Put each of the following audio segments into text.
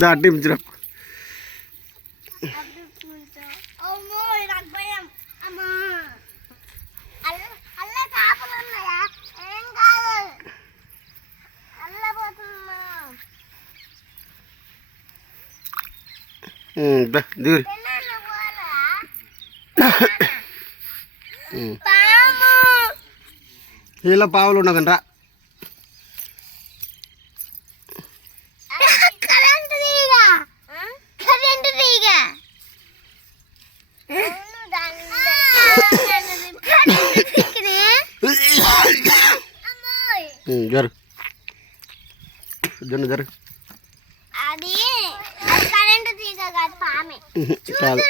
దా టించురా దిగురు ఇలా పావులు ఉండకండ్రా జరు జరు జరు అది కరెంట్ తీగ కాదు పామే కాదు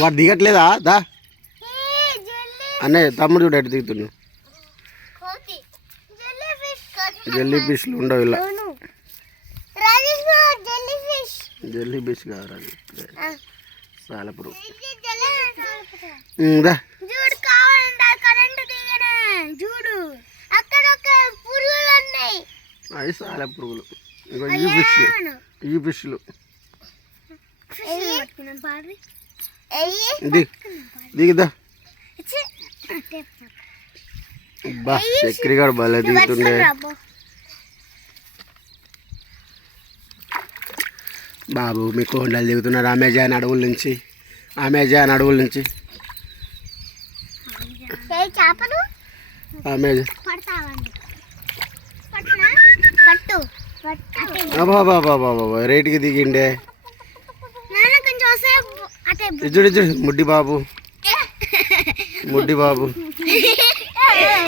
వాడు దిగట్లేదా దా అన్నయ్య తమ్ముడు చూడ ఎటు దిగుతున్నావు జెల్లీ ఫిష్లు ఉండవు ఇలా జెల్లీ ఫిష్ కాదు రాజు సాలపురు దా అవి సాల పురుగులు ఇంకో ఈ ఫిష్లు దిగుదా బా చక్రిగాడు భలే దిగుతుండే బాబు మీకు కొండలు దిగుతున్నారు అమెజాన్ అడవుల నుంచి అమెజాన్ బాబా రేటుకి దిగిండే ఇచ్చుడు ముడ్డి బాబు